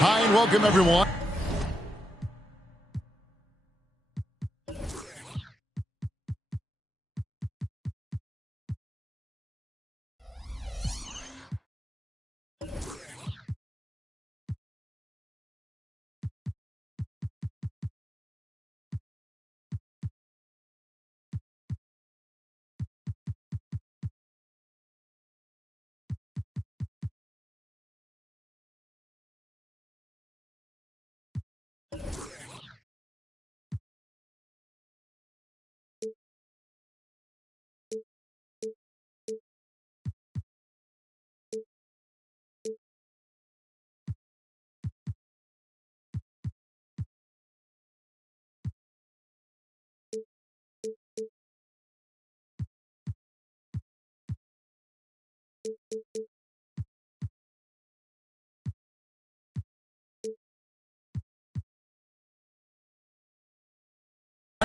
Hi and welcome everyone.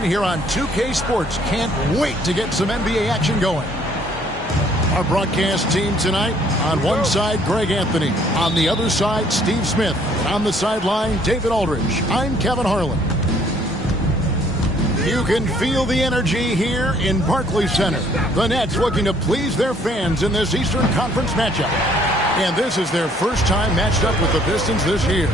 Here on 2K Sports. Can't wait to get some NBA action going. Our broadcast team tonight, on one side, Greg Anthony. On the other side, Steve Smith. On the sideline, David Aldridge. I'm Kevin Harlan. You can feel the energy here in Barclays Center. The Nets looking to please their fans in this Eastern Conference matchup. And this is their first time matched up with the Pistons this year.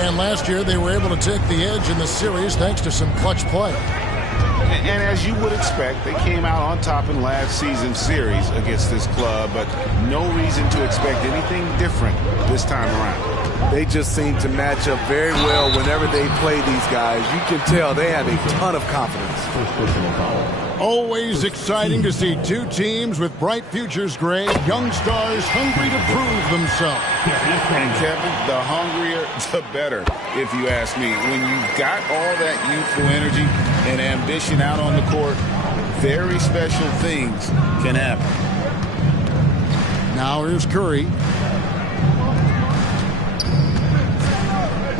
And last year, they were able to take the edge in the series thanks to some clutch play. And as you would expect, they came out on top in last season's series against this club, but no reason to expect anything different this time around. They just seem to match up very well whenever they play these guys. You can tell they have a ton of confidence. Always exciting to see two teams with bright futures, Greg. Young stars hungry to prove themselves. And Kevin, the hungrier, the better, if you ask me. When you've got all that youthful energy and ambition out on the court, very special things can happen. Now here's Curry.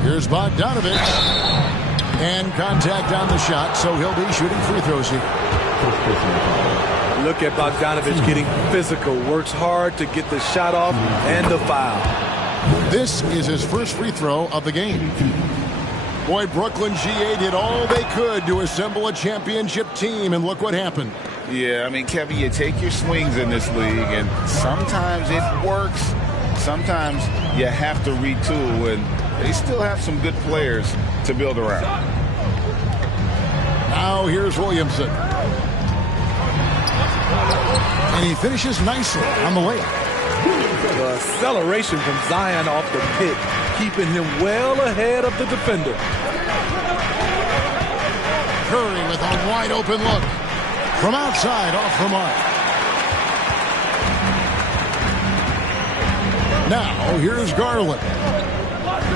Here's Bogdanovich. And contact on the shot, so he'll be shooting free throws here. Look at Bogdanovich getting physical. Works hard to get the shot off and the foul. This is his first free throw of the game. Boy, Brooklyn GA did all they could to assemble a championship team, and look what happened. Yeah, I mean, Kevin, you take your swings in this league, and sometimes it works. Sometimes you have to retool, and they still have some good players to build around. Now here's Williamson. And he finishes nicely on the layup. The acceleration from Zion off the pick, keeping him well ahead of the defender. Curry with a wide open look. From outside, off the mark. Now here's Garland.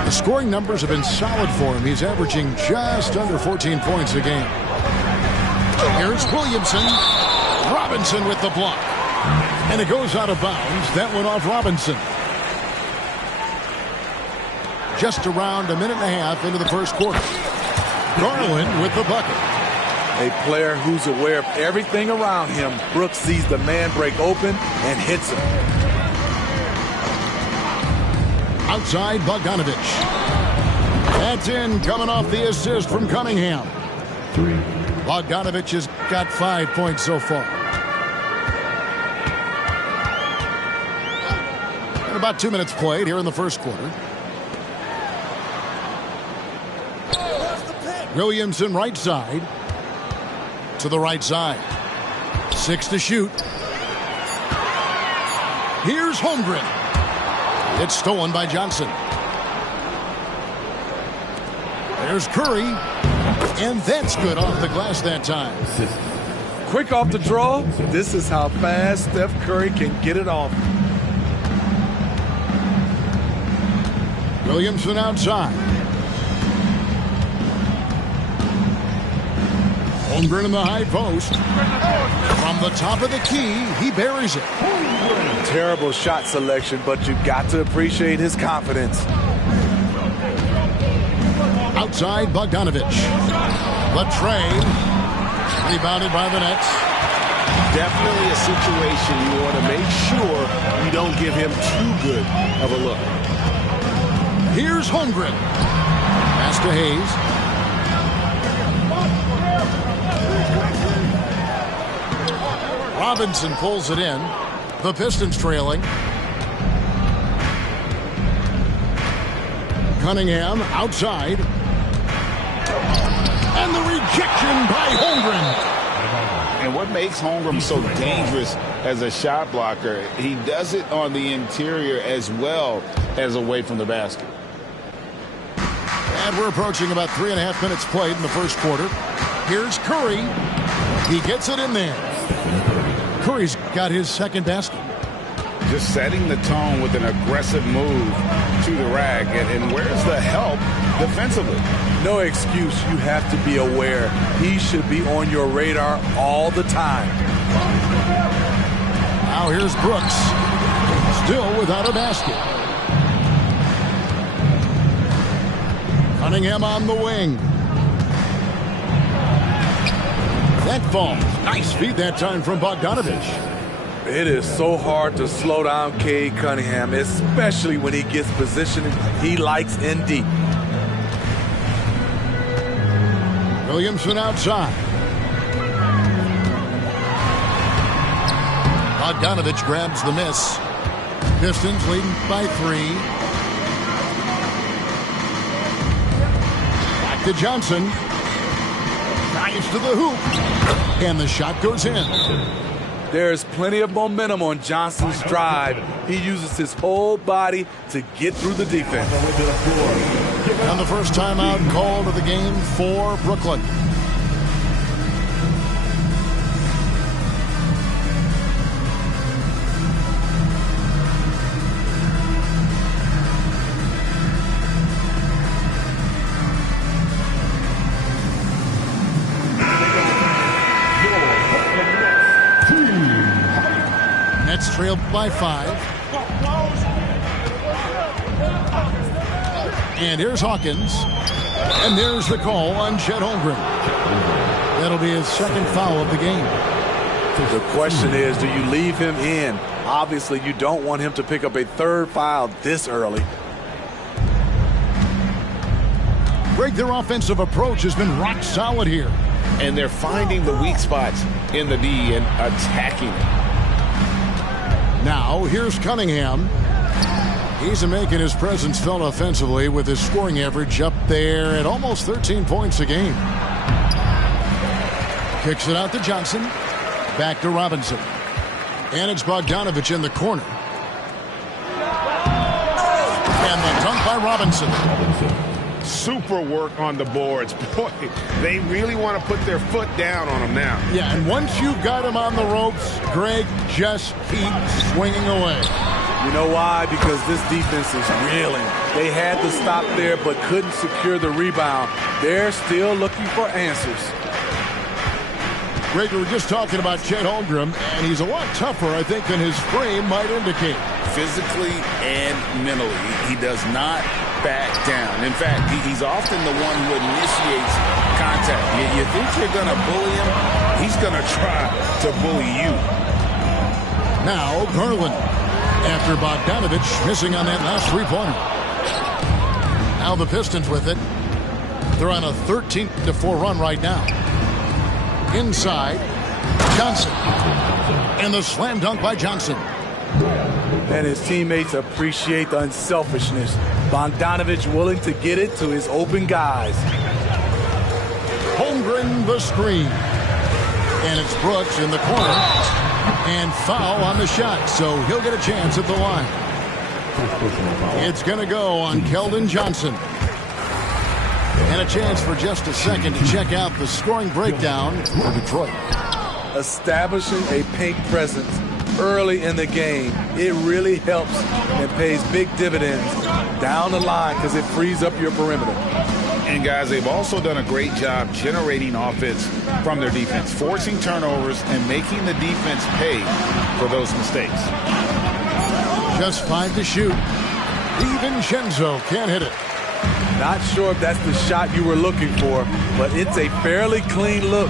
The scoring numbers have been solid for him. He's averaging just under 14 points a game. Here's Williamson. Robinson with the block. And it goes out of bounds. That went off Robinson. Just around a minute and a half into the first quarter. Garland with the bucket. A player who's aware of everything around him. Brooks sees the man break open and hits him. Outside, Bogdanovich. That's in, coming off the assist from Cunningham. Bogdanovich has got 5 points so far. And about 2 minutes played here in the first quarter. Williamson right side. To the right side. 6 to shoot. Here's Holmgren. It's stolen by Johnson. There's Curry. And that's good off the glass that time. Quick off the draw. This is how fast Steph Curry can get it off. Williamson outside. Holmgren in the high post. From the top of the key, he buries it. Terrible shot selection, but you got to appreciate his confidence. Outside, Bogdanovich. The trade. Rebounded by the Nets. Definitely a situation you want to make sure you don't give him too good of a look. Here's Holmgren. Pass to Hayes. Robinson pulls it in. The Pistons trailing. Cunningham outside. And the rejection by Holmgren. And what makes Holmgren so dangerous as a shot blocker, he does it on the interior as well as away from the basket. And we're approaching about 3.5 minutes played in the first quarter. Here's Curry. He gets it in there. Curry's got his second basket. Just setting the tone with an aggressive move to the rack. And where's the help defensively? No excuse. You have to be aware. He should be on your radar all the time. Now here's Brooks. Still without a basket. Cunningham on the wing. That falls. Nice feed that time from Bogdanovich. It is so hard to slow down Cade Cunningham, especially when he gets positioned he likes in deep. Williamson outside. Bogdanovich grabs the miss. Pistons leading by 3. Back to Johnson. Drives to the hoop. And the shot goes in. There's plenty of momentum on Johnson's drive. He uses his whole body to get through the defense. And the first timeout called of the game for Brooklyn. Nets trailed by 5. And here's Hawkins. And there's the call on Chet Holmgren. That'll be his second foul of the game. The question is, do you leave him in? Obviously, you don't want him to pick up a third foul this early. Greg, their offensive approach has been rock solid here. And they're finding the weak spots in the D and attacking it. Now, here's Cunningham. He's making his presence felt offensively with his scoring average up there at almost 13 points a game. Kicks it out to Johnson. Back to Robinson. And it's Bogdanovich in the corner. And the dunk by Robinson. Super work on the boards. Boy, they really want to put their foot down on him now. Yeah, and once you've got him on the ropes, Greg, just keep swinging away. You know why? Because this defense is reeling. They had to stop there but couldn't secure the rebound. They're still looking for answers. Greg, we were just talking about Chet Holmgren, and he's a lot tougher, I think, than his frame might indicate. Physically and mentally, he does not back down. In fact, he's often the one who initiates contact. You think you're going to bully him? He's going to try to bully you. Now, Garland, after Bogdanovich missing on that last three-pointer. Now the Pistons with it. They're on a 13-4 run right now. Inside, Johnson. And the slam dunk by Johnson. And his teammates appreciate the unselfishness. Bogdanovich willing to get it to his open guys. Holmgren the screen. And it's Brooks in the corner. And foul on the shot, so he'll get a chance at the line. It's going to go on Keldon Johnson. And a chance for just a second to check out the scoring breakdown for Detroit. Establishing a paint presence early in the game, it really helps and pays big dividends down the line because it frees up your perimeter. And guys, they've also done a great job generating offense from their defense, forcing turnovers and making the defense pay for those mistakes. Just 5 to shoot. DiVincenzo can't hit it. Not sure if that's the shot you were looking for, but it's a fairly clean look.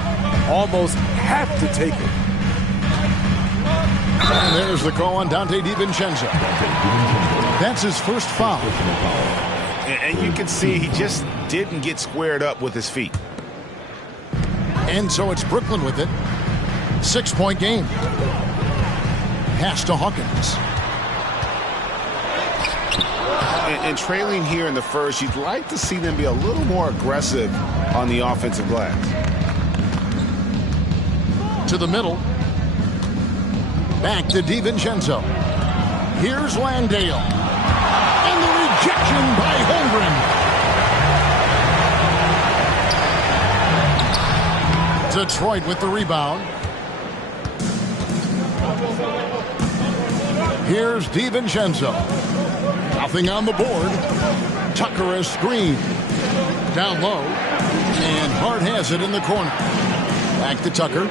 Almost have to take it. And there's the call on Dante DiVincenzo. That's his first foul. And you can see he just didn't get squared up with his feet. And so it's Brooklyn with it. 6-point game. Pass to Hawkins. And trailing here in the first, you'd like to see them be a little more aggressive on the offensive glass. To the middle. Back to DiVincenzo. Here's Landale. And the rejection by Holmgren. Detroit with the rebound. Here's DiVincenzo. Nothing on the board. Tucker a screen. Down low. And Hart has it in the corner. Back to Tucker.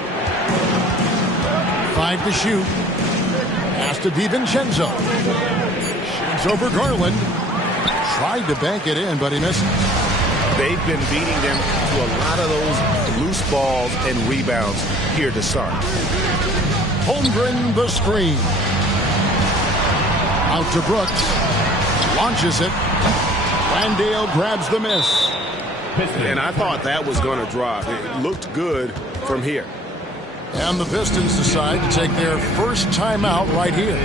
5 to shoot. Pass to DiVincenzo. Shoots over Garland. Tried to bank it in, but he missed. They've been beating them to a lot of those loose balls and rebounds here to start. Holmgren the screen. Out to Brooks. Launches it. Landale grabs the miss. And I thought that was going to drop. It looked good from here. And the Pistons decide to take their first timeout right here.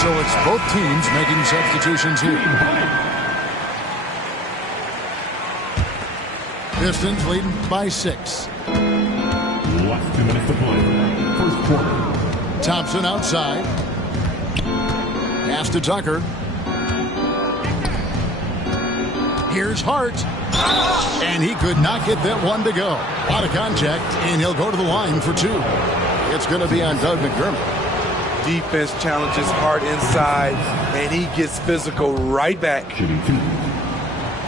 So it's both teams making substitutions here. Pistons leading by 6. Last 2 minutes to play. First quarter. Thompson outside. Pass to Tucker. Here's Hart. And he could not get that one to go. A lot of contact, and he'll go to the line for 2. It's going to be on Doug McDermott. Defense challenges Hart inside, and he gets physical right back.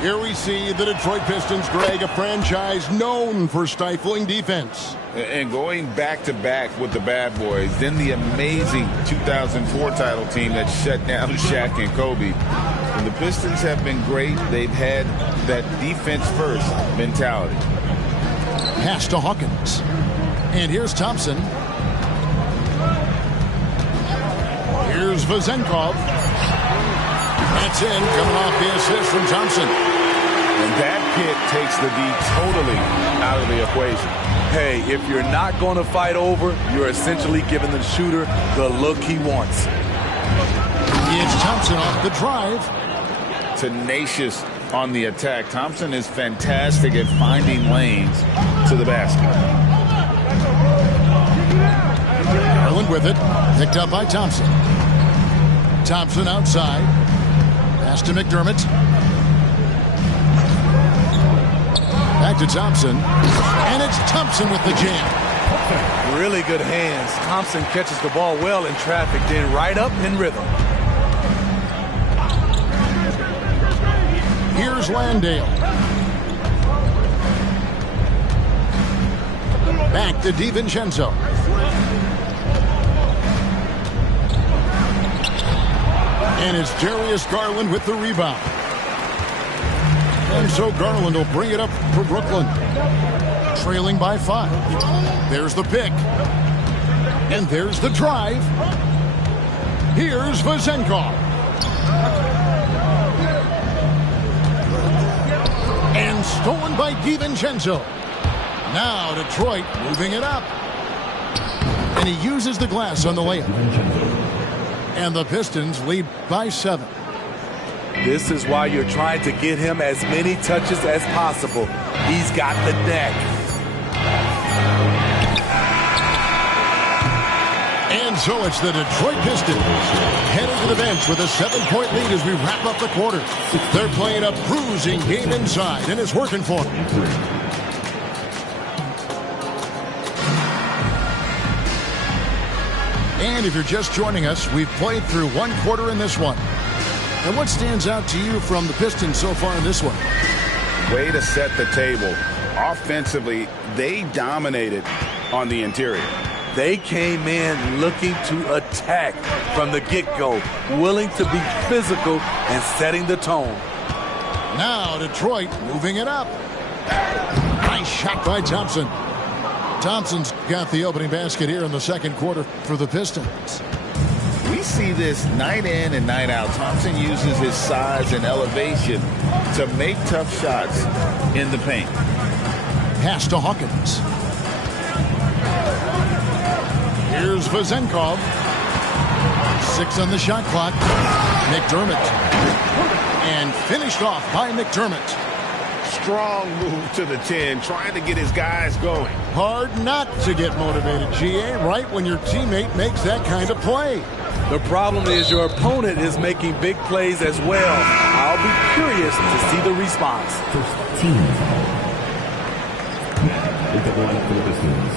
Here we see the Detroit Pistons, Greg, a franchise known for stifling defense. And going back-to-back with the bad boys, then the amazing 2004 title team that shut down Shaq and Kobe. And the Pistons have been great. They've had that defense-first mentality. Pass to Hawkins. And here's Thompson. Here's Vezenkov. That's in, coming off the assist from Thompson. And that pick takes the D totally out of the equation. Hey, if you're not going to fight over, you're essentially giving the shooter the look he wants. It's Thompson off the drive. Tenacious on the attack. Thompson is fantastic at finding lanes to the basket. Garland with it. Picked up by Thompson. Thompson outside. Pass to McDermott. Back to Thompson. And it's Thompson with the jam. Really good hands. Thompson catches the ball well in traffic, then right up in rhythm. Here's Landale. Back to DiVincenzo. And it's Darius Garland with the rebound. And so Garland will bring it up for Brooklyn. Trailing by 5. There's the pick. And there's the drive. Here's Vezenkov. And stolen by DiVincenzo. Now Detroit moving it up. And he uses the glass on the layup. And the Pistons lead by 7. This is why you're trying to get him as many touches as possible. He's got the neck. And so it's the Detroit Pistons headed to the bench with a 7-point lead as we wrap up the quarter. They're playing a bruising game inside, and it's working for them. And if you're just joining us, we've played through 1 quarter in this one. And what stands out to you from the Pistons so far in this one? Way to set the table. Offensively, they dominated on the interior. They came in looking to attack from the get-go, willing to be physical and setting the tone. Now Detroit moving it up. Nice shot by Thompson. Thompson's got the opening basket here in the second quarter for the Pistons. We see this night in and night out. Thompson uses his size and elevation to make tough shots in the paint. Pass to Hawkins. Here's Vezenkov. 6 on the shot clock. McDermott. And finished off by McDermott. Strong move to the 10, trying to get his guys going. Hard not to get motivated, GA, right when your teammate makes that kind of play. The problem is your opponent is making big plays as well. I'll be curious to see the response. First team. With the lineup for the Pistons.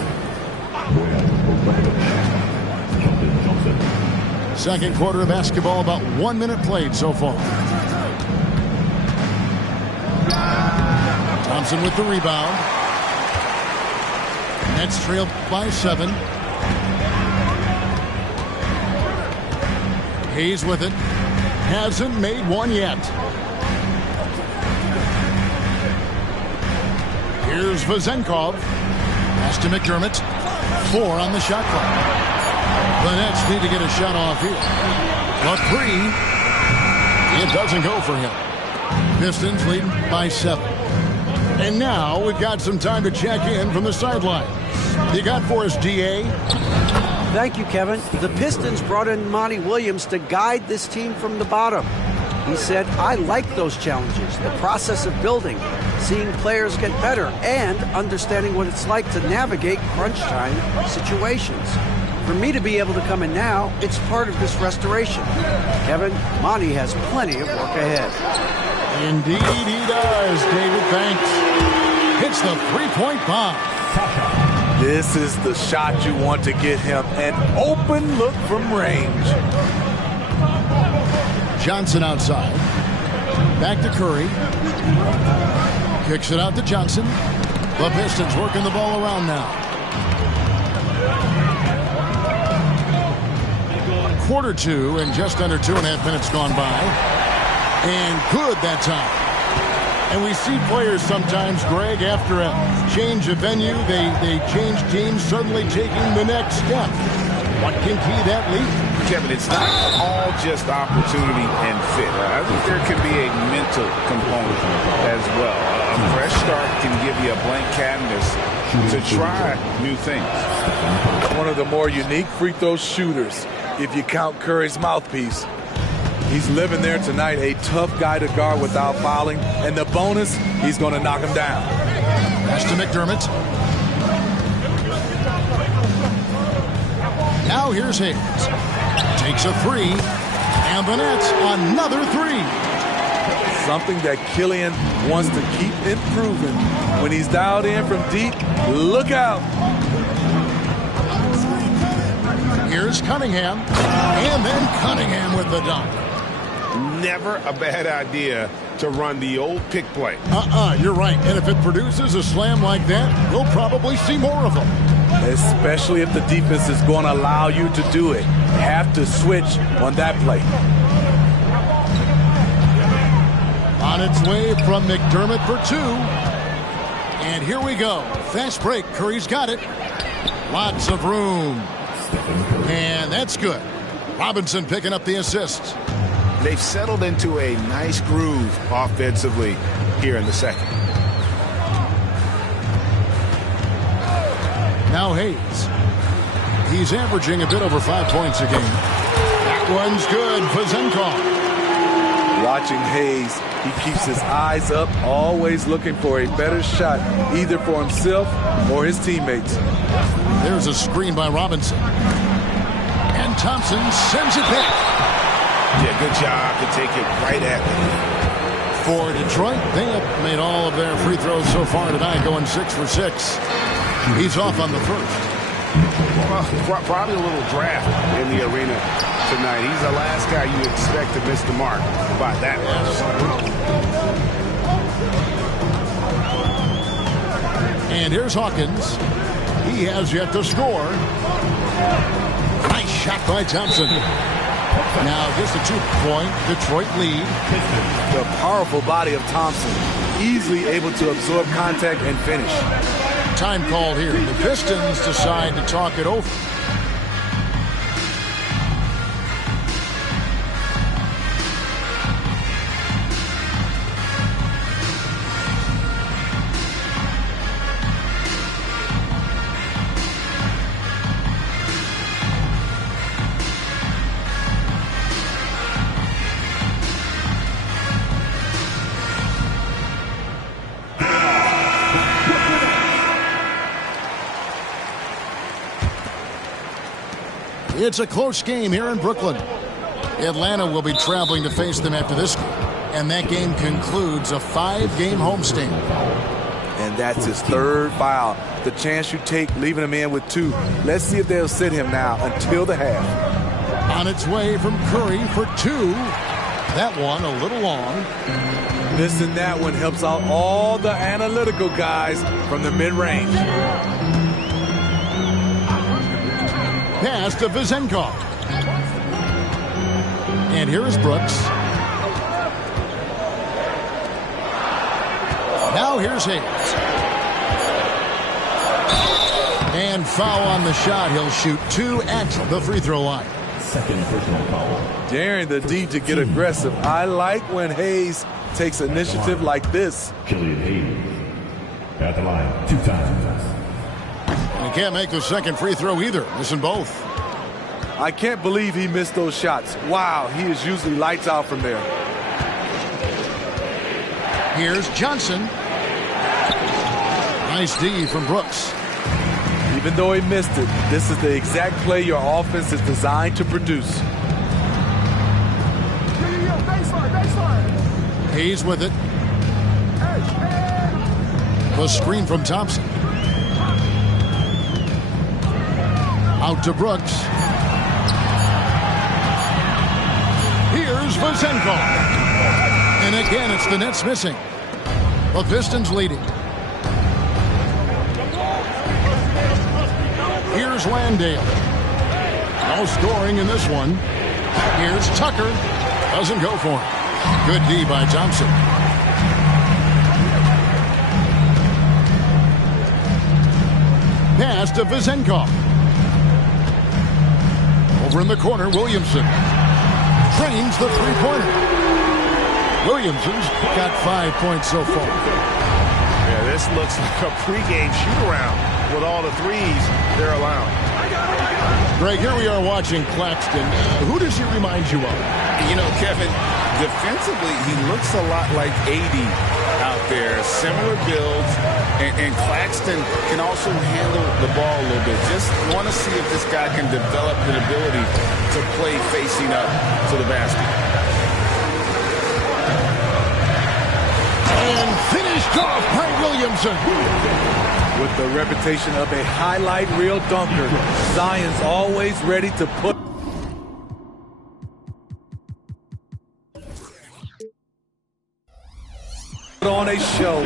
Second quarter of basketball, about 1 minute played so far. Thompson with the rebound. Nets trailed by 7. Hayes with it. Hasn't made one yet. Here's Vezenkov. Pass to McDermott. 4 on the shot clock. The Nets need to get a shot off here. A 3. It doesn't go for him. Pistons leading by 7. And now we've got some time to check in from the sideline. You got for us, DA? Thank you, Kevin. The Pistons brought in Monty Williams to guide this team from the bottom. He said, I like those challenges, the process of building, seeing players get better, and understanding what it's like to navigate crunch time situations. For me to be able to come in now, it's part of this restoration. Kevin, Monty has plenty of work ahead. Indeed he does, David. Thanks. Hits the 3-point bomb. This is the shot you want to get him. An open look from range. Johnson outside. Back to Curry. Kicks it out to Johnson. The Pistons working the ball around now. Quarter 2 and just under 2.5 minutes gone by. And good that time. And we see players sometimes, Greg, after a change of venue, they change teams, suddenly taking the next step. What can key that lead? Kevin, it's not all just opportunity and fit. I think there can be a mental component as well. A fresh start can give you a blank canvas to try new things. One of the more unique free throw shooters, if you count Curry's mouthpiece. He's living there tonight, a tough guy to guard without fouling. And the bonus, he's going to knock him down. Pass to McDermott. Now here's Hayes. Takes a 3. And the Nets, another 3. Something that Killian wants to keep improving. When he's dialed in from deep, look out. Here's Cunningham. And then Cunningham with the dunk. Never a bad idea to run the old pick play. You're right. And if it produces a slam like that, we'll probably see more of them. Especially if the defense is going to allow you to do it. Have to switch on that play. On its way from McDermott for 2. And here we go. Fast break. Curry's got it. Lots of room. And that's good. Robinson picking up the assist. They've settled into a nice groove offensively here in the second. Now Hayes. He's averaging a bit over 5 points a game. That one's good for Zenkov. Watching Hayes, he keeps his eyes up, always looking for a better shot, either for himself or his teammates. There's a screen by Robinson. And Thompson sends it back. Yeah, good job to take it right at them. For Detroit, they have made all of their free throws so far tonight, going 6 for 6. He's off on the first. Well, probably a little draft in the arena tonight. He's the last guy you expect to miss the mark by that much. And here's Hawkins. He has yet to score. Nice shot by Thompson. Now just a 2-point Detroit lead. The powerful body of Thompson, easily able to absorb contact and finish. Time called here. The Pistons decide to talk it over. It's a close game here in Brooklyn. Atlanta will be traveling to face them after this game. And that game concludes a 5-game homestand. And that's his third foul. The chance you take leaving him in with 2. Let's see if they'll sit him now until the half. On its way from Curry for 2. That one a little long. Missing that one helps out all the analytical guys from the mid-range. Pass to Vizenkov. And here is Brooks. Now here's Hayes. And foul on the shot. He'll shoot 2 at the free throw line. Second personal foul. Daring the D to get aggressive. I like when Hayes takes initiative like this. Killian Hayes at the line 2 times. And he can't make the second free throw either. Missing both. I can't believe he missed those shots. Wow, he is usually lights out from there. Here's Johnson. Nice D from Brooks. Even though he missed it, this is the exact play your offense is designed to produce. Hayes with it. The screen from Thompson. Out to Brooks. Here's Vizenkov. And again, it's the Nets missing. The Pistons leading. Here's Landale. No scoring in this one. Here's Tucker. Doesn't go for it. Good D by Thompson. Pass to Vizenkov. Over in the corner, Williamson. Trains the three-pointer. Williamson's got 5 points so far. Yeah, this looks like a pregame shoot-around with all the threes they're allowing. Greg, here we are watching Claxton. Who does he remind you of? You know, Kevin, defensively, he looks a lot like 80 out there. Similar builds, and Claxton can also handle the ball a little bit. Just want to see if this guy can develop the ability to play facing up to the basket. And finished off by Williamson. With the reputation of a highlight reel dunker, Zion's always ready to put on a show.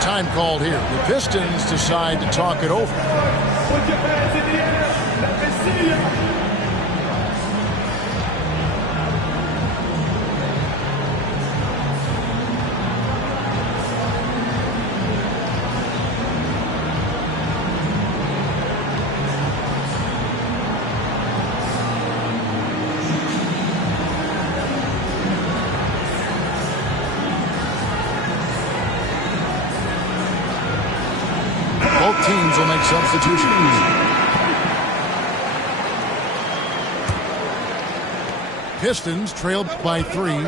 Time called here. The Pistons decide to talk it over. Put your hands in the air. Let me see you. teams will make substitutions. Pistons trailed by 3.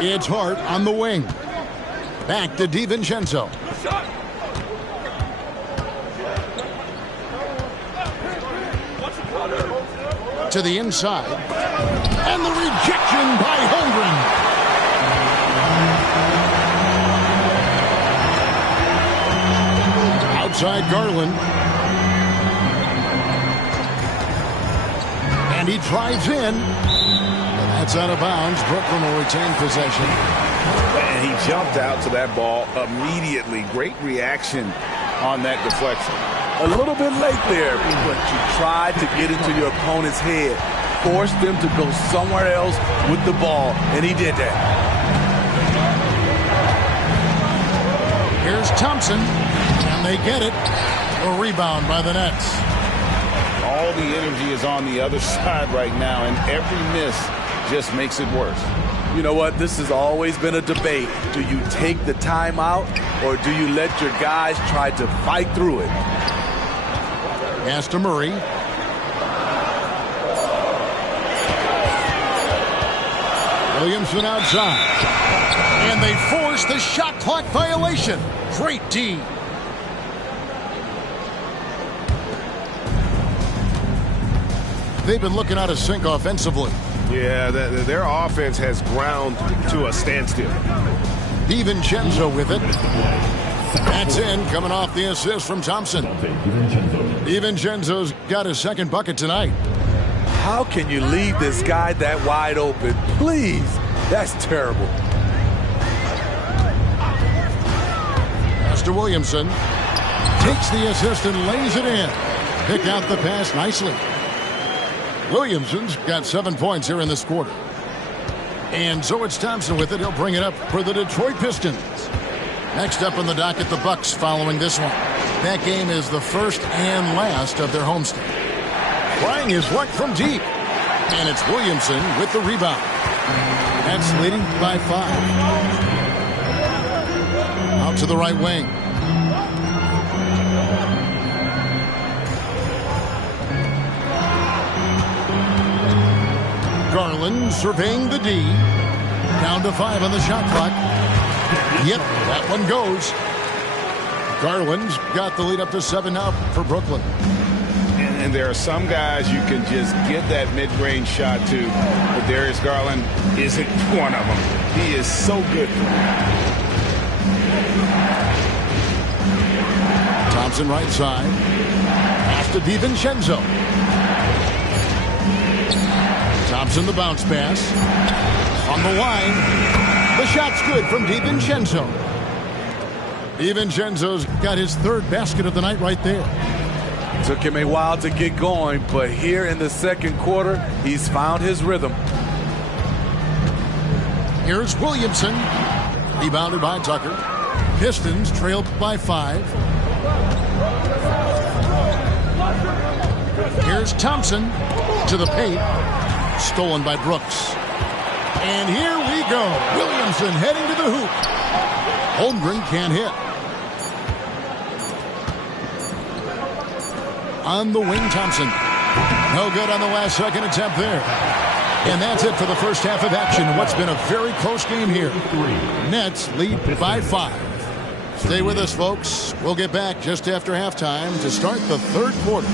It's Hart on the wing. Back to DiVincenzo. To the inside. And the rejection by Holmgren. Outside Garland. And he drives in. That's out of bounds. Brooklyn will retain possession. And he jumped out to that ball immediately. Great reaction on that deflection. A little bit late there, but you tried to get into your opponent's head. Forced them to go somewhere else with the ball, and he did that. Here's Thompson, and they get it. A rebound by the Nets. All the energy is on the other side right now, and every miss just makes it worse. You know what? This has always been a debate. Do you take the timeout, or do you let your guys try to fight through it? Pass to Murray. Williamson outside. And they force the shot clock violation. Great D. They've been looking out of sync offensively. Yeah, their offense has ground to a standstill. DiVincenzo with it. That's in, coming off the assist from Thompson. DiVincenzo's got his second bucket tonight. How can you leave this guy that wide open? Please, that's terrible. Master Williamson takes the assist and lays it in. Pick out the pass nicely. Williamson's got 7 points here in this quarter. And so it's Thompson with it. He'll bring it up for the Detroit Pistons. Next up on the docket, the Bucks following this one. That game is the first and last of their homestand. Trying his luck from deep. And it's Williamson with the rebound. That's leading by 5. Out to the right wing. Garland surveying the D. Down to 5 on the shot clock. Yep, that one goes. Garland's got the lead up to 7 now for Brooklyn. And there are some guys you can just get that mid-range shot to, but Darius Garland isn't one of them. He is so good. Thompson right side. Pass to DiVincenzo. Thompson the bounce pass. On the line. The shot's good from DiVincenzo. DiVincenzo's got his 3rd basket of the night right there. Took him a while to get going, but here in the second quarter, he's found his rhythm. Here's Williamson. Rebounded by Tucker. Pistons trailed by 5. Here's Thompson to the paint. Stolen by Brooks. And here we go. Williamson heading to the hoop. Holmgren can't hit. On the wing, Thompson. No good on the last second attempt there. And that's it for the first half of action. What's been a very close game here. Nets lead by 5. Stay with us, folks. We'll get back just after halftime to start the 3rd quarter.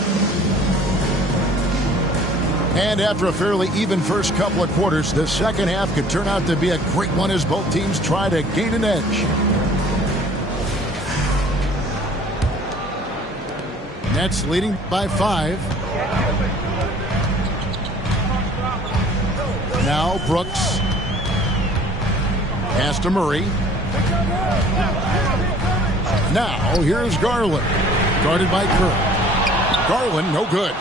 And after a fairly even first couple of quarters, the second half could turn out to be a great one as both teams try to gain an edge. Nets leading by 5. Now Brooks. Pass to Murray. Now here's Garland. Guarded by Kerr. Garland no good.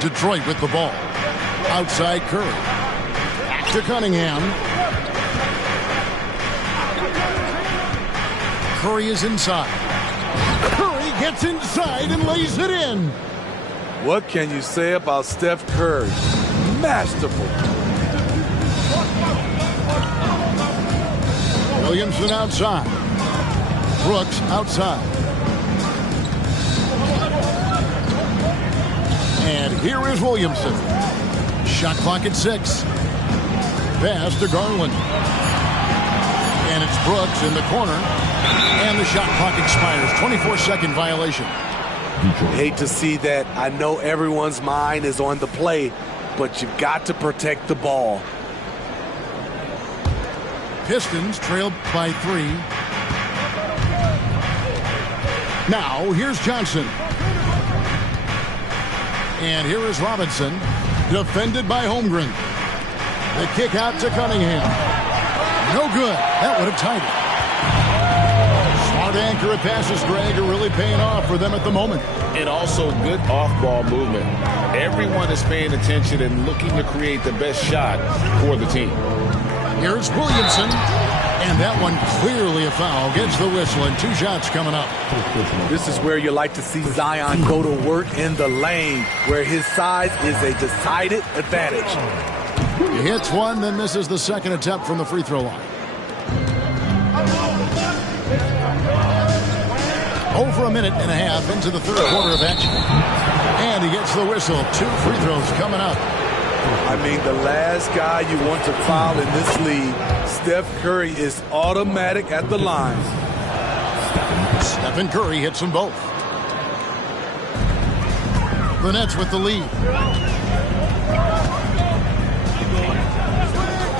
Detroit with the ball. Outside Curry. Back to Cunningham. Curry is inside. Curry gets inside and lays it in. What can you say about Steph Curry? Masterful. Williamson outside. Brooks outside. And here is Williamson. Shot clock at 6. Pass to Garland. And it's Brooks in the corner. And the shot clock expires. 24-second violation. Hate to see that. I know everyone's mind is on the play, but you've got to protect the ball. Pistons trailed by 3. Now, here's Johnson. And here is Robinson, defended by Holmgren. The kick out to Cunningham. No good. That would have tied it. Smart accurate passes, Greg, are really paying off for them at the moment. And also good off-ball movement. Everyone is paying attention and looking to create the best shot for the team. Here's Williamson. And that one clearly a foul. Gets the whistle, and 2 shots coming up. This is where you like to see Zion go to work in the lane, where his size is a decided advantage. He hits one, then misses the second attempt from the free throw line. Over a minute and a half into the third quarter of action. And he gets the whistle. 2 free throws coming up. I mean, the last guy you want to foul in this league, Steph Curry, is automatic at the line. Stephen Curry hits them both. The Nets with the lead.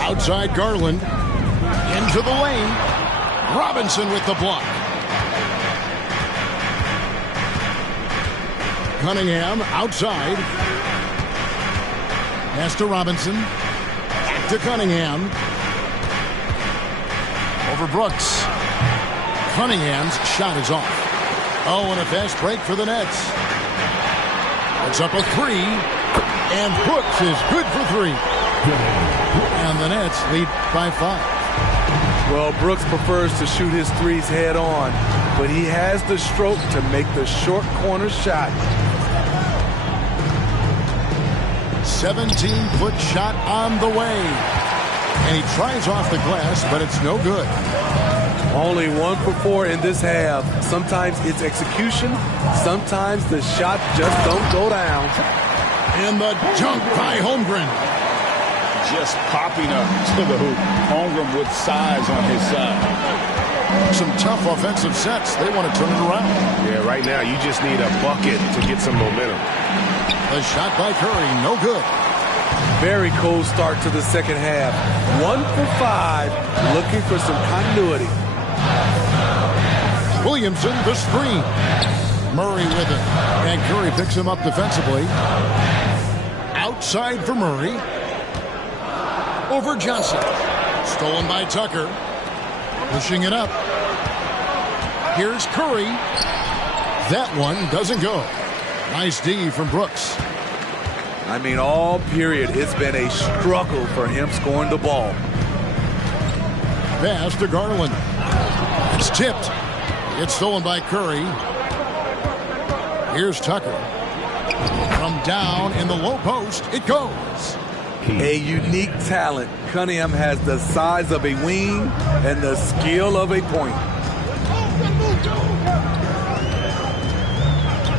Outside Garland. Into the lane. Robinson with the block. Cunningham outside. Pass to Robinson. Back to Cunningham. Over Brooks. Cunningham's shot is off. Oh, and a fast break for the Nets. It's up a 3. And Brooks is good for 3. And the Nets lead by 5. Well, Brooks prefers to shoot his threes head on, but he has the stroke to make the short corner shot. 17-foot shot on the way. And he tries off the glass, but it's no good. Only 1 for 4 in this half. Sometimes it's execution. Sometimes the shots just don't go down. And the dunk by Holmgren. Just popping up to the hoop. Holmgren with size on his side. Some tough offensive sets. They want to turn it around. Yeah, right now you just need a bucket to get some momentum. The shot by Curry, no good. Very cold start to the second half. 1 for 5, looking for some continuity. Williamson, the screen. Murray with it. And Curry picks him up defensively. Outside for Murray. Over Johnson. Stolen by Tucker. Pushing it up. Here's Curry. That one doesn't go. Nice D from Brooks. I mean, all period, it's been a struggle for him scoring the ball. Pass to Garland. It's tipped. It's stolen by Curry. Here's Tucker. From down in the low post, it goes. A unique talent. Cunningham has the size of a wing and the skill of a point.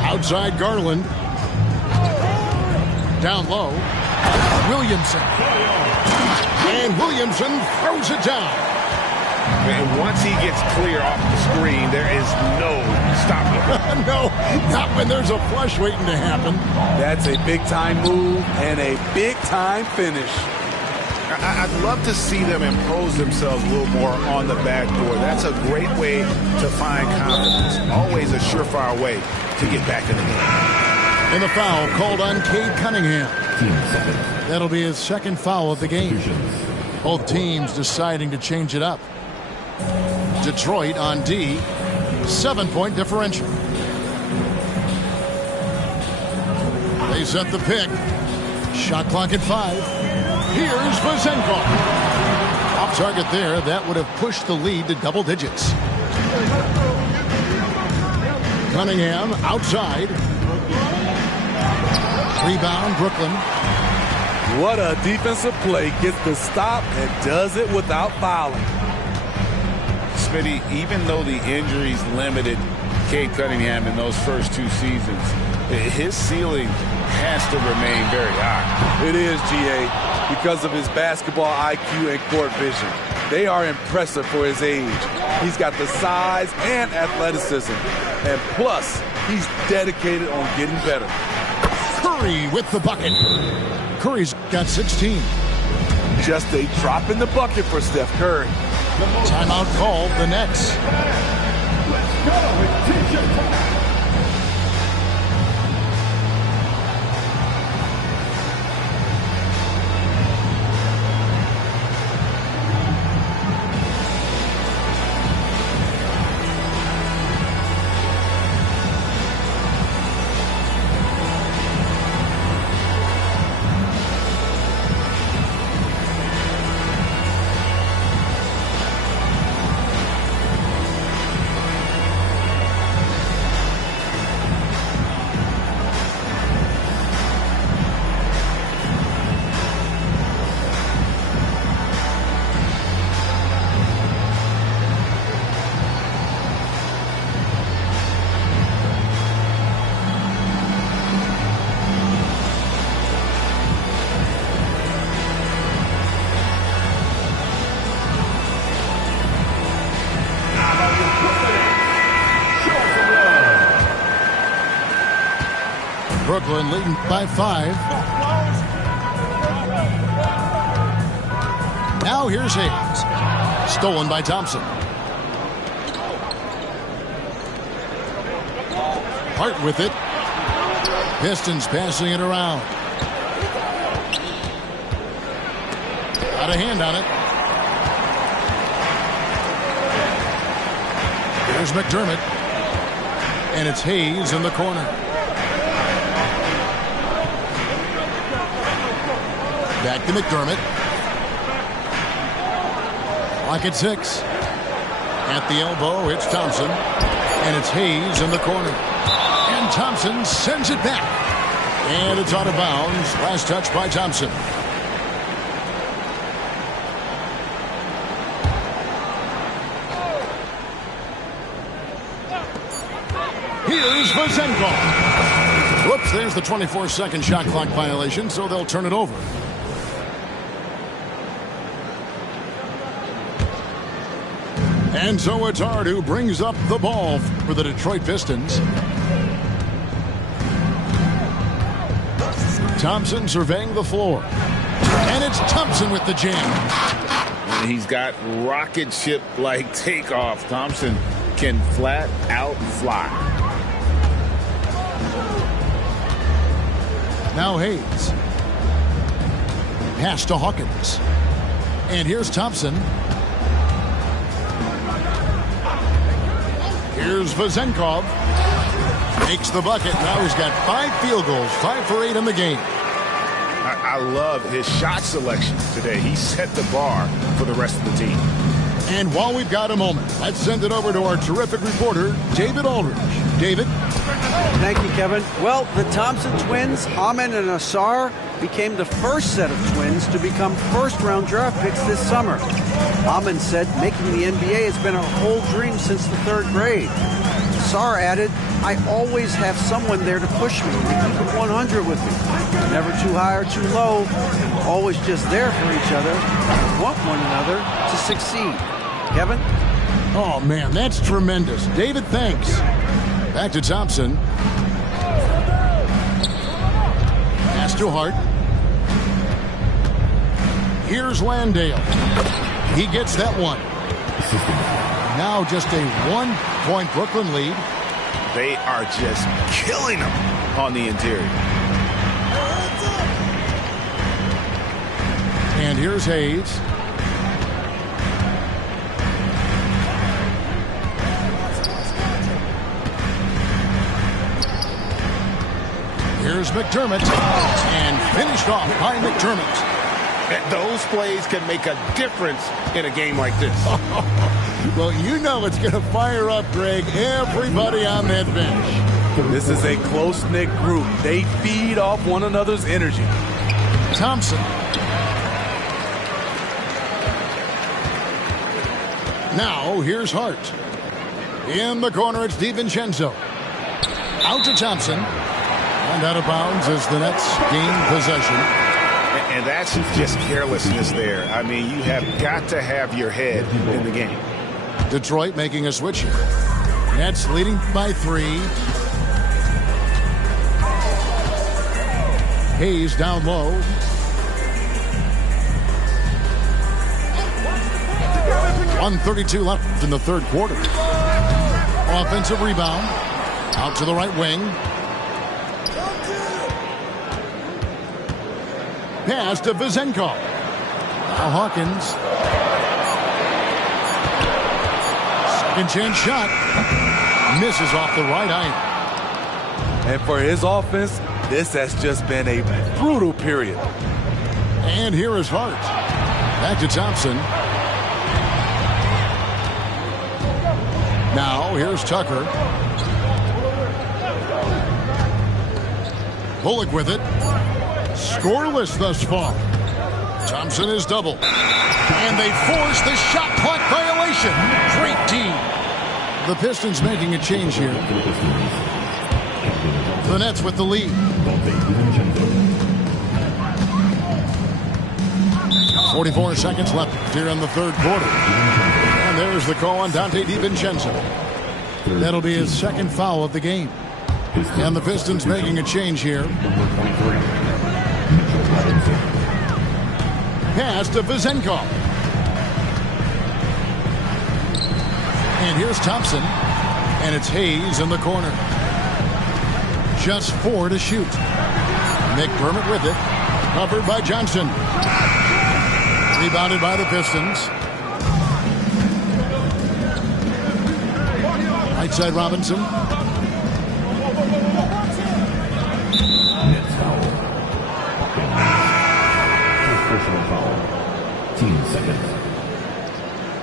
Outside Garland. Down low. Williamson. And Williamson throws it down. And once he gets clear off the screen, there is no stopping him. No, not when there's a flush waiting to happen. That's a big-time move and a big-time finish. I'd love to see them impose themselves a little more on the backboard. That's a great way to find confidence. Always a surefire way to get back in the game. And the foul called on Cade Cunningham. That'll be his second foul of the game. Both teams deciding to change it up. Detroit on D, 7-point differential. They set the pick. Shot clock at 5. Here's Vazenko. Off target there. That would have pushed the lead to double digits. Cunningham outside. Rebound, Brooklyn. What a defensive play. Gets the stop and does it without fouling. Smitty, even though the injuries limited Cade Cunningham in those first 2 seasons, his ceiling has to remain very high. It is, GA, because of his basketball IQ and court vision. They are impressive for his age. He's got the size and athleticism. And plus, he's dedicated on getting better. Curry with the bucket. Curry's got 16. Just a drop in the bucket for Steph Curry. Timeout called, the Nets. Brooklyn leading by 5. Now here's Hayes. Stolen by Thompson. Hart with it. Pistons passing it around. Got a hand on it. There's McDermott. And it's Hayes in the corner. Back to McDermott. Lock at 6. At the elbow, it's Thompson. And it's Hayes in the corner. And Thompson sends it back. And it's out of bounds. Last touch by Thompson. Here's Vazenko. Whoops, there's the 24-second shot clock violation, so they'll turn it over. And so it's Hart who brings up the ball for the Detroit Pistons. Thompson surveying the floor. And it's Thompson with the jam. And he's got rocket ship-like takeoff. Thompson can flat out fly. Now Hayes. Pass to Hawkins. And here's Thompson. Here's Vazenkov. Makes the bucket. Now he's got 5 field goals, 5 for 8 in the game. I love his shot selection today. He set the bar for the rest of the team. And while we've got a moment, let's send it over to our terrific reporter, David Aldridge. David? Thank you, Kevin. Well, the Thompson twins, Hammond and Asar, became the first set of twins to become first-round draft picks this summer. Hammond said making the NBA has been a whole dream since the 3rd grade. Asar added, I always have someone there to push me, to keep it 100 with me. Never too high or too low, always just there for each other, want one another to succeed. Kevin? Oh, man, that's tremendous. David, thanks. Back to Thompson. Pass to Hart. Here's Landale. He gets that one. Now just a 1-point Brooklyn lead. They are just killing them on the interior. And here's Hayes. Here's McDermott. And finished off by McDermott. Those plays can make a difference in a game like this. Well, you know it's going to fire up, Greg, everybody on that bench. This is a close-knit group. They feed off one another's energy. Thompson. Now here's Hart. In the corner, it's DiVincenzo. Out to Thompson. And out of bounds as the Nets gain possession. And that's just carelessness there. I mean, you have got to have your head in the game. Detroit making a switch here. Nets leading by 3. Hayes down low. .132 left in the third quarter. Offensive rebound. Out to the right wing. Pass to Vizenkov. Now Hawkins. Second chance shot. Misses off the right eye. And for his offense, this has just been a brutal period. And here is Hart. Back to Thompson. Now here's Tucker. Bullock with it. Scoreless thus far. Thompson is double. And they force the shot clock violation. Great D. The Pistons making a change here. The Nets with the lead. 44 seconds left here in the third quarter. And there's the call on Donte DiVincenzo. That'll be his second foul of the game. And the Pistons making a change here. Pass to Vizenkov. And here's Thompson. And it's Hayes in the corner. Just 4 to shoot. McDermott with it. Covered by Johnson. Rebounded by the Pistons. Right side Robinson. Nets foul. First personal foul. Team seconds.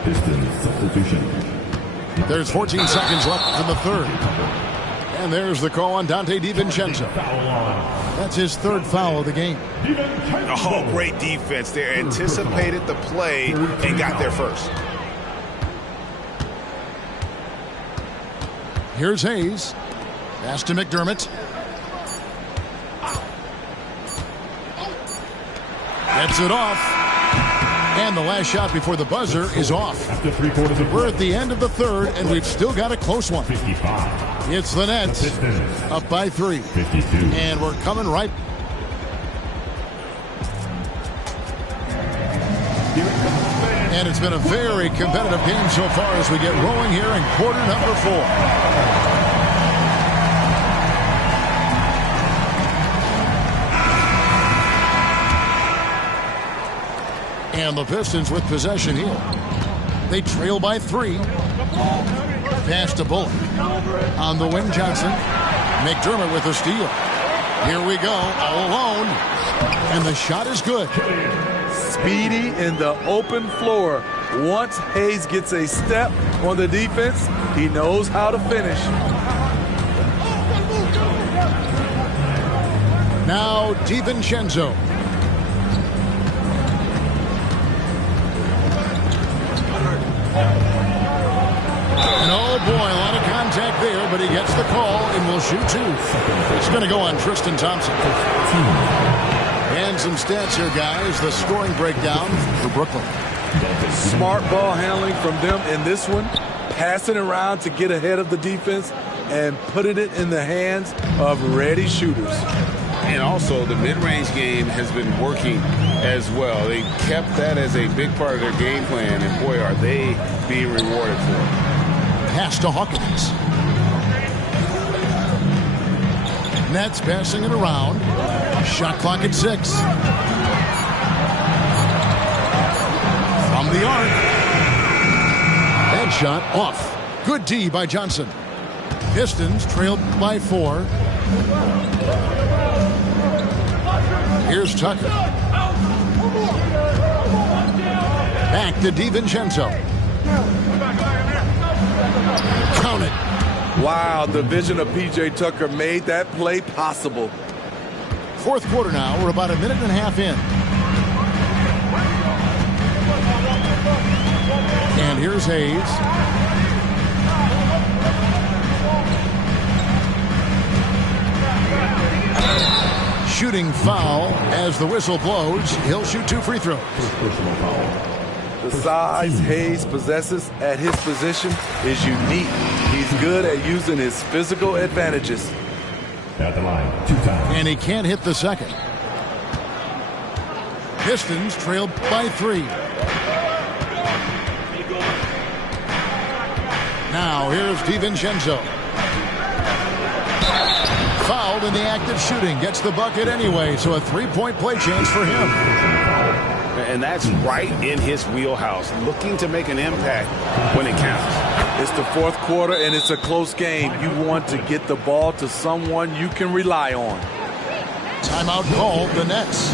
Pistons substitution. There's 14 seconds left in the third. And there's the call on Donte DiVincenzo. That's his third foul of the game. Oh, great defense there. Anticipated the play and got there first. Here's Hayes. Pass to McDermott. Gets it off. And the last shot before the buzzer is off. After 3/4 of We're at the end of the third, and we've still got a close one. 55. It's the Nets Pistons up by 3. 52. And we're coming right. And it's been a very competitive game so far as we get rolling here in quarter number 4. And the Pistons with possession here. They trail by 3. Pass to Bullock. On the wing, Johnson. McDermott with a steal. Here we go, all alone. And the shot is good. Speedy in the open floor. Once Hayes gets a step on the defense, he knows how to finish. Now DiVincenzo. And oh boy, a lot of contact there, but he gets the call and will shoot 2. It's going to go on Tristan Thompson. And some stats here, guys. The scoring breakdown for Brooklyn. Smart ball handling from them in this one. Passing around to get ahead of the defense and putting it in the hands of ready shooters. And also, the mid-range game has been working as well. They kept that as a big part of their game plan, and boy, are they being rewarded for it. Pass to Hawkins. Nets passing it around. Shot clock at 6. From the arc. Headshot off. Good D by Johnson. Pistons trailed by 4. Here's Tucker. Back to DiVincenzo. Count it. Wow, the vision of P.J. Tucker made that play possible. Fourth quarter now. We're about a minute and a half in. And And here's Hayes. Shooting foul as the whistle blows. He'll shoot 2 free throws. The size Hayes possesses at his position is unique. He's good at using his physical advantages. At the line, 2 times. And he can't hit the second. Pistons trailed by 3. Now here's DiVincenzo. Fouled in the act of shooting. Gets the bucket anyway, so a 3-point play chance for him. And that's right in his wheelhouse, looking to make an impact when it counts. It's the 4th quarter, and it's a close game. You want to get the ball to someone you can rely on. Timeout called, the Nets.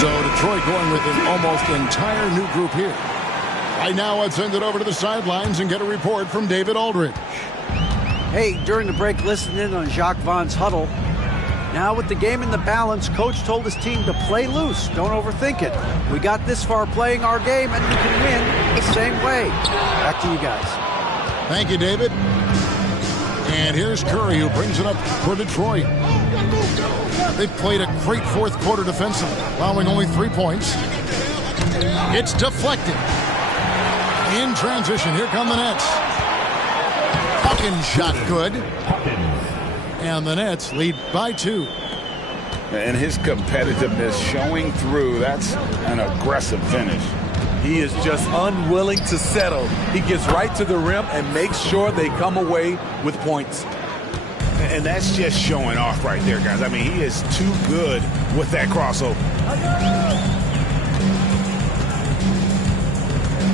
So Detroit going with an almost entire new group here. Right now, let's send it over to the sidelines and get a report from David Aldridge. Hey, during the break, listen in on Jacques Vaughn's huddle. Now with the game in the balance, coach told his team to play loose. Don't overthink it. We got this far playing our game, and we can win the same way. Back to you guys. Thank you, David. And here's Curry, who brings it up for Detroit. They played a great 4th quarter defensively, allowing only 3 points. It's deflected. In transition, here come the Nets. Hawkins shot good. And the Nets lead by 2. And his competitiveness showing through. That's an aggressive finish. He is just unwilling to settle. He gets right to the rim and makes sure they come away with points. And that's just showing off right there, guys. I mean, he is too good with that crossover.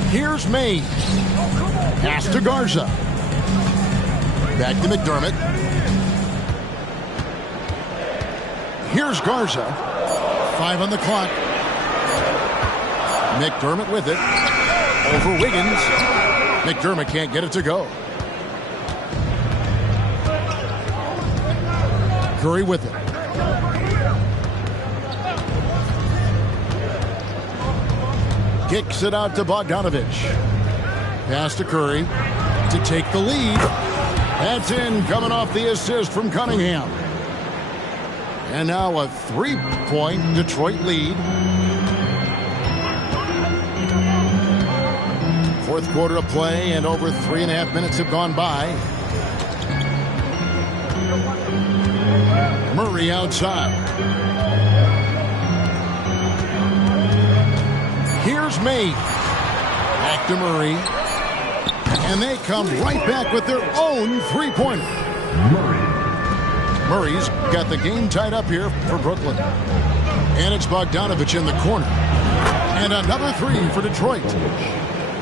Here's Mays. Pass to Garza. Back to McDermott. Here's Garza. 5 on the clock. McDermott with it. Over Wiggins. McDermott can't get it to go. Curry with it. Kicks it out to Bogdanovich. Pass to Curry to take the lead. That's in, coming off the assist from Cunningham. And now a 3-point Detroit lead. 4th quarter of play, and over 3.5 minutes have gone by. Murray outside. Here's May. Back to Murray. And they come right back with their own 3-pointer. Murray's got the game tied up here for Brooklyn. And it's Bogdanovich in the corner. And another 3 for Detroit.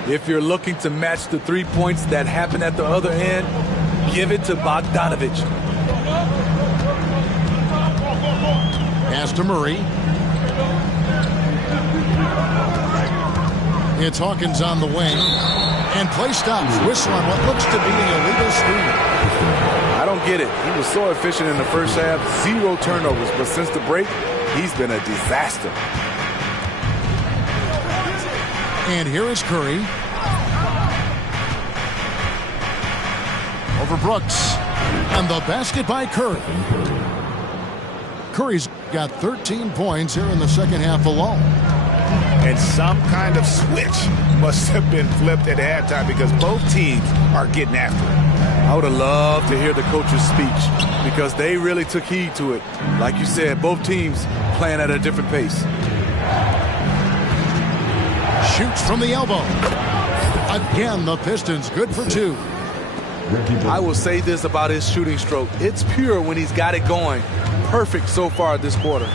If you're looking to match the 3 points that happen at the other end, give it to Bogdanovich. Pass to Murray. It's Hawkins on the wing. And play stops. Whistle on what looks to be an illegal screen. I don't get it. He was so efficient in the first half. 0 turnovers. But since the break, he's been a disaster. And here is Curry. Over Brooks. And the basket by Curry. Curry's got 13 points here in the second half alone. And some kind of switch must have been flipped at halftime because both teams are getting after it. I would have loved to hear the coach's speech because they really took heed to it. Like you said, both teams playing at a different pace. Shoots from the elbow. Again, the Pistons good for 2. I will say this about his shooting stroke. It's pure when he's got it going. Perfect so far this quarter.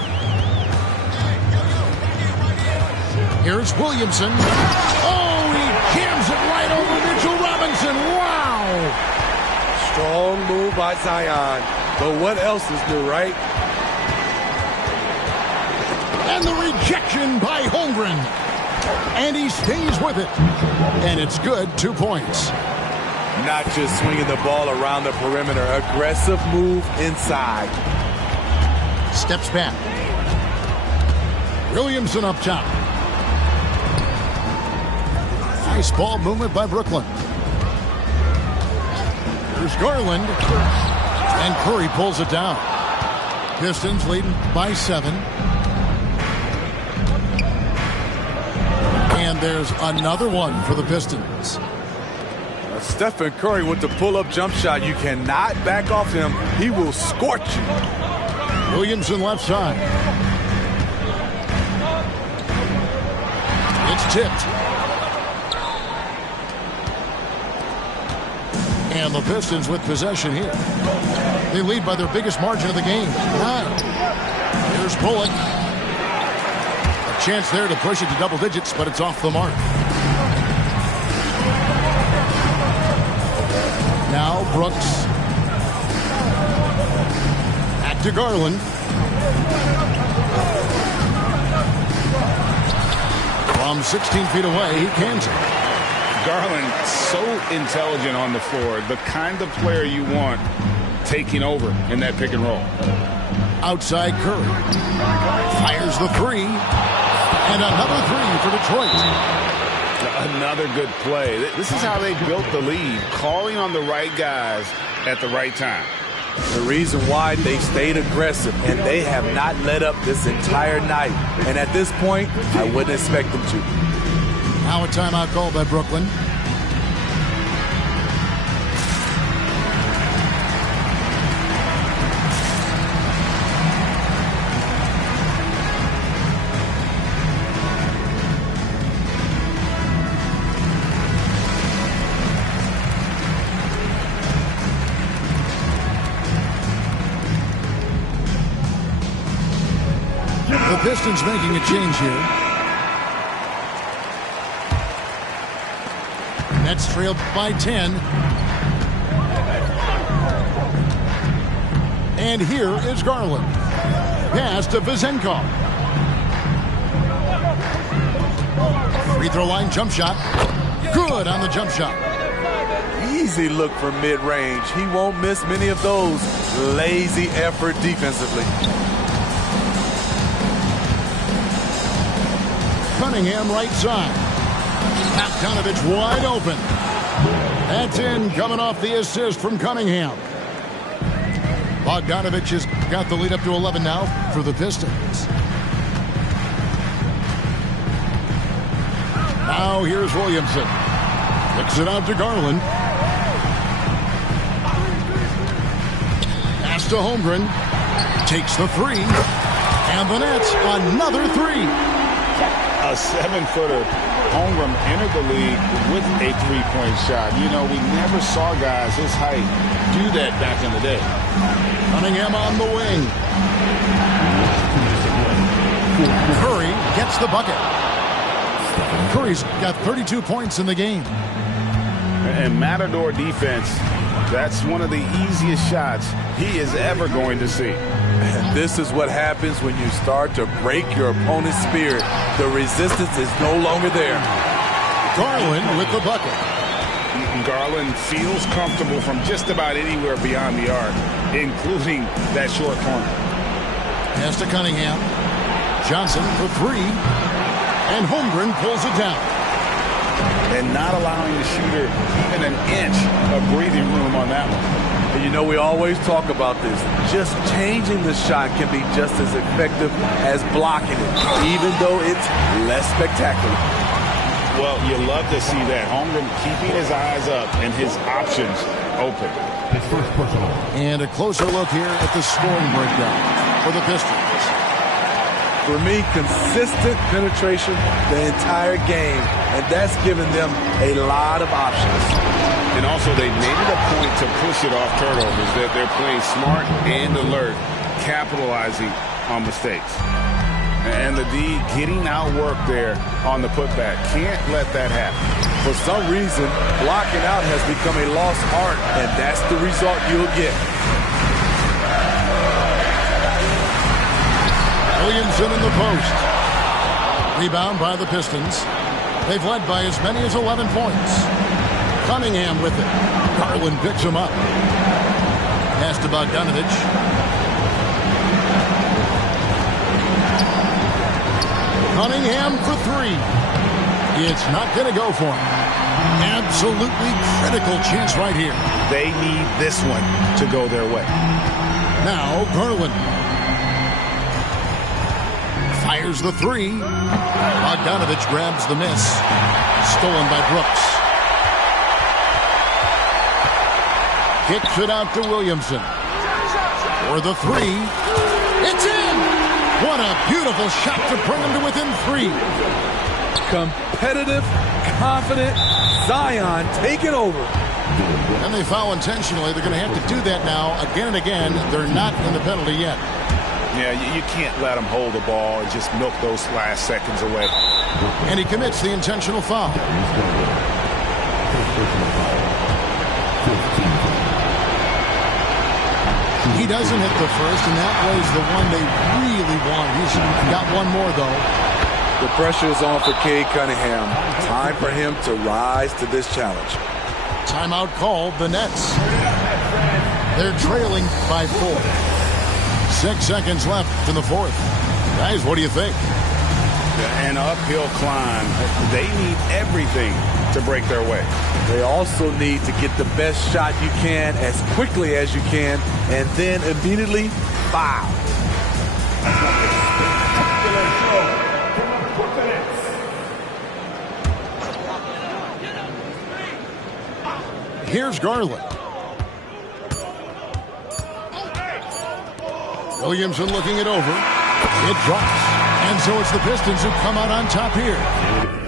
Here's Williamson. Oh, he jams it right over Mitchell Robinson. Wow! Strong move by Zion. But what else is new, right? And the rejection by Holmgren. And he stays with it. And it's good, 2 points. Not just swinging the ball around the perimeter. Aggressive move inside. Steps back. Williamson up top. Nice ball movement by Brooklyn. Here's Garland. And Curry pulls it down. Pistons leading by 7. And there's another one for the Pistons. Stephen Curry with the pull-up jump shot. You cannot back off him. He will scorch you. Williamson left side. It's tipped. And the Pistons with possession here. They lead by their biggest margin of the game, 9. Here's Bullock. A chance there to push it to double digits, but it's off the mark. Now Brooks. Back to Garland. From 16 feet away, he cans it. Garland, so intelligent on the floor. The kind of player you want taking over in that pick and roll. Outside Curry. Fires the 3. And another 3 for Detroit. Another good play. This is how they built the lead, calling on the right guys at the right time. The reason why they stayed aggressive, and they have not let up this entire night. And at this point, I wouldn't expect them to. Now a timeout call by Brooklyn. The Pistons making a change here. Nets trailed by 10. And here is Garland. Pass to Vezenkov. Free throw line jump shot. Good on the jump shot. Easy look for mid-range. He won't miss many of those. Lazy effort defensively. Cunningham right side. Bogdanovich wide open. That's in, coming off the assist from Cunningham. Bogdanovich has got the lead up to 11 now for the Pistons. Now here's Williamson. Kicks it out to Garland. Pass to Holmgren. Takes the 3. And the Nets, another 3. A 7-footer. Holmgren entered the league with a three-point shot. You know, we never saw guys his height do that back in the day. Cunningham on the wing. Curry gets the bucket. Curry's got 32 points in the game. And Matador defense, that's one of the easiest shots he is ever going to see. And this is what happens when you start to break your opponent's spirit. The resistance is no longer there. Garland with the bucket. Garland feels comfortable from just about anywhere beyond the arc, including that short corner. Pass to Cunningham. Johnson for 3. And Holmgren pulls it down. And not allowing the shooter even an inch of breathing room on that one. And you know, we always talk about this. Just changing the shot can be just as effective as blocking it, even though it's less spectacular. Well, you love to see that. Holmgren keeping his eyes up and his options open. His first personal. And a closer look here at the scoring breakdown for the Pistons. For me, consistent penetration the entire game, and that's given them a lot of options. And also, they made it a point to push it off turnovers, that they're playing smart and alert, capitalizing on mistakes. And the D getting outworked there on the putback. Can't let that happen. For some reason, blocking out has become a lost art, and that's the result you'll get. Williamson in the post. Rebound by the Pistons. They've led by as many as 11 points. Cunningham with it. Garland picks him up. Pass to Bogdanovich. Cunningham for three. It's not going to go for him. Absolutely critical chance right here. They need this one to go their way. Now Garland fires the three. Bogdanovich grabs the miss. Stolen by Brooks. Kicks it out to Williamson. For the three. It's in! What a beautiful shot to bring him to within three. Competitive, confident, Zion taking over. And they foul intentionally. They're going to have to do that now again and again. They're not in the penalty yet. Yeah, you can't let them hold the ball and just milk those last seconds away. And he commits the intentional foul. He doesn't hit the first, and that was the one they really want. He's got one more, though. The pressure is on for Cade Cunningham. Time for him to rise to this challenge. Timeout called, the Nets. They're trailing by 4. 6 seconds left in the fourth. Guys, what do you think? An uphill climb. They need everything to break their way. They also need to get the best shot you can as quickly as you can, and then immediately foul. Here's Garland. Williamson looking it over. It drops. And so it's the Pistons who come out on top here.